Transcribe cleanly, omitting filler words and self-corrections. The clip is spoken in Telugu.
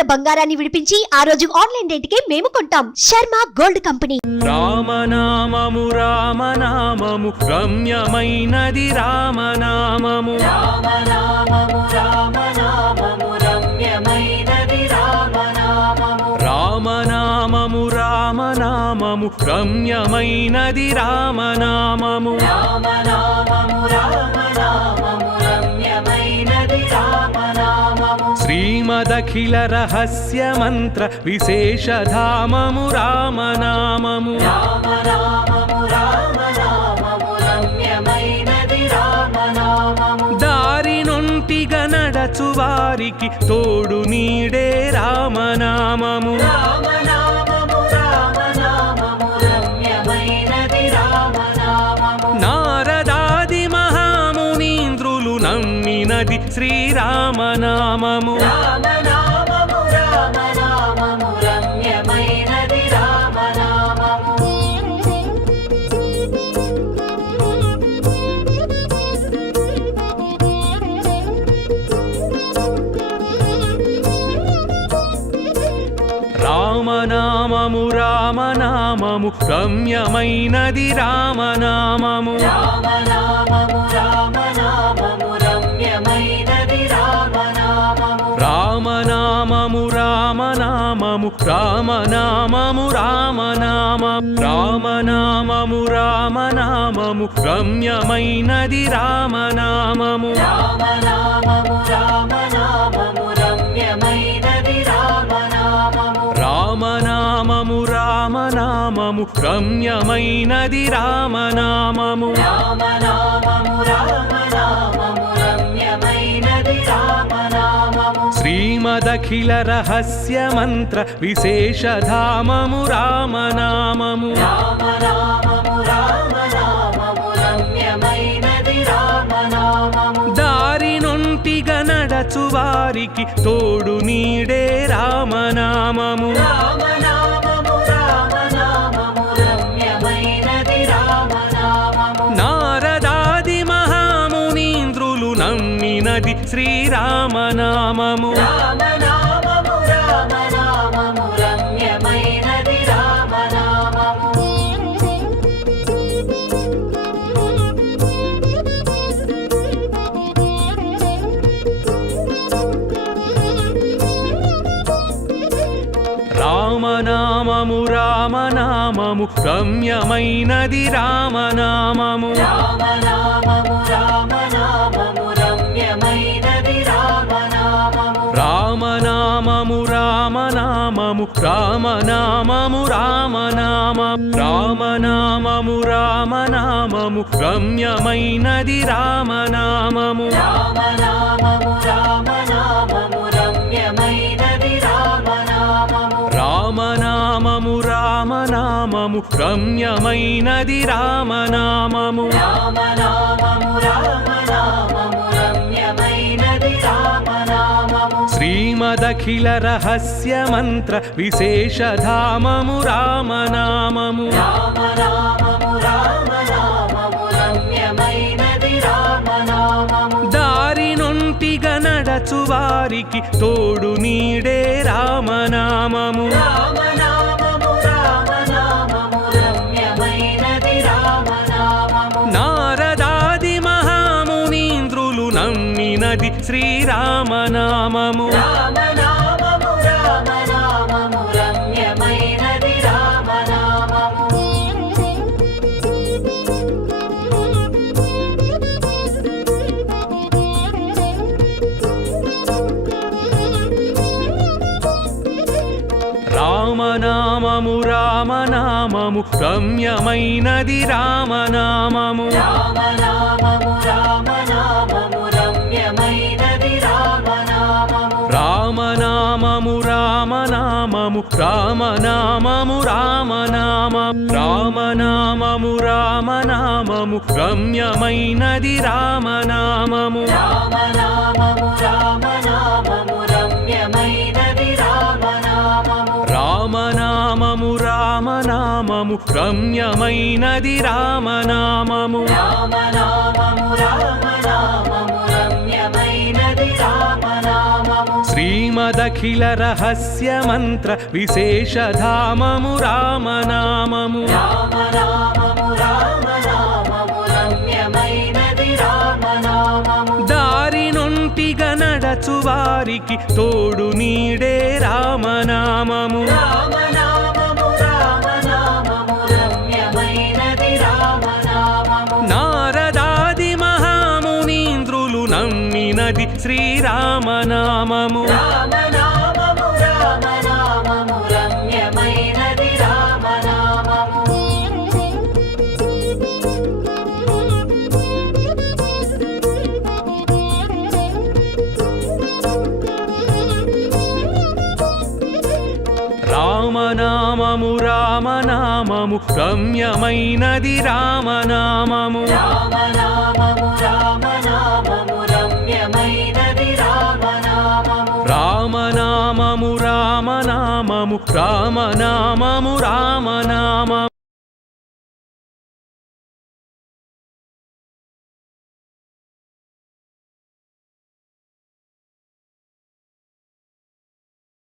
ఉన్న బంగారాన్ని విడిపించి ఆ రోజు ఆన్లైన్ రేటుకే మేము కొంటాం. Sharma gold company. రామనామము రామనామము రమ్యమైనది రామనామము. రామనామము రామనామము రమ్యమైనది రామనామము. రామనామము రామనామము రమ్యమైనది రామనామము. రామనామము రామనామము రమ్యమైనది రామనామము. శ్రీమదఖిల రహస్య మంత్ర విశేషధామము రామనామము. రామనామము రామనామము రమ్యమైనది రామనామము. దారి నొంటిగా నడచు వారికి తోడు నీడే రామనామము. రామనామము రామనామము రమ్యమైనది రామనామము. నారదాది మహామునీంద్రులు నమ్మినది శ్రీరామనామము. రామనామము రామనామము రమ్యమైనది రామనామము. రామనామము రామనామము రమ్యమైనది రామనామము. రామనామము రామనామము రమ్యమైనది రామనామము. రామనామము రామనామము రామనామము రామనామము. రామనామము రామనామము రమ్యమైనది రామనామము. రామనామము రామనామము రమ్యమైనది రామనామము. రామనామము రామనామము రమ్యమైనది రామనామము. రామనామము రామనామము రమ్యమైనది రామనామము. శ్రీమదఖిల రహస్య మంత్ర విశేషధామము రామనామము. రామనామము రామనామము రమ్యమైనది రామనామము. దారి నొంటిగా నడచు వారికి తోడు నీడే రామనామము. రామనామము రామనామము రమ్యమైనది రామనామము. నారదాది మహామునీంద్రులు నమ్మినది శ్రీరామనామము. రామనామము రామనామము రమ్యమైనది రామనామము. రామనామము రామనామము రమ్యమైనది రామనామము. రామనామము రామనామము రమ్యమైనది రామనామము. రామనామము రామనామము రామనామము రామనామము. రామనామము రామనామము రమ్యమైనది రామనామము. రామనామము రామనామము రమ్యమైనది రామనామము. రామనామము రామనామము రమ్యమైనది రామనామము. రామనామము రామనామము రమ్యమైనది రామనామము. శ్రీమదఖిల రహస్య మంత్ర విశేషధామము రామనామము. రామనామము రామనామము రమ్యమైనది రామనామము. దారి నొంటిగా నడచు వారికి తోడు నీడే రామనామము. రామనామము రామనామము రమ్యమైనది రామనామము. నారదాది మహామునీంద్రులు నమ్మినది శ్రీరామనామము. రామనామము రామనామము రమ్యమైనది రామనామము. రామనామము రామనామము రమ్యమైనది రామనామము. రామనామము రామనామము రమ్యమైనది రామనామము. రామనామము రామనామము రామనామము రామనామము. రామనామము రామనామము రమ్యమైనది రామనామము. రామనామము రామనామము రమ్యమైనది రామనామము. రామనామము రామనామము రమ్యమైనది రామనామము. రామనామము రామనామము రమ్యమైనది రామనామము శ్రీమదఖిల రహస్య మంత్ర విశేషధామము రామనామము రామనామము రామనామము రమ్యమైనది రామనామము దారి నొంటిగా నడచు వారికి తోడు నీడే రామనామము రామనామము రామనామము రమ్యమైనది రామనామము నారదాది మహామునీంద్రులు నమ్మినది శ్రీరామనామము రామనామము రామనామము రమ్యమైనది రామనామము రామనామము రామనామము రమ్యమైనది రామనామము రామనామము రామనామము రమ్యమైనది రామనామము రామనామము రామనామము రామనామము రామనామము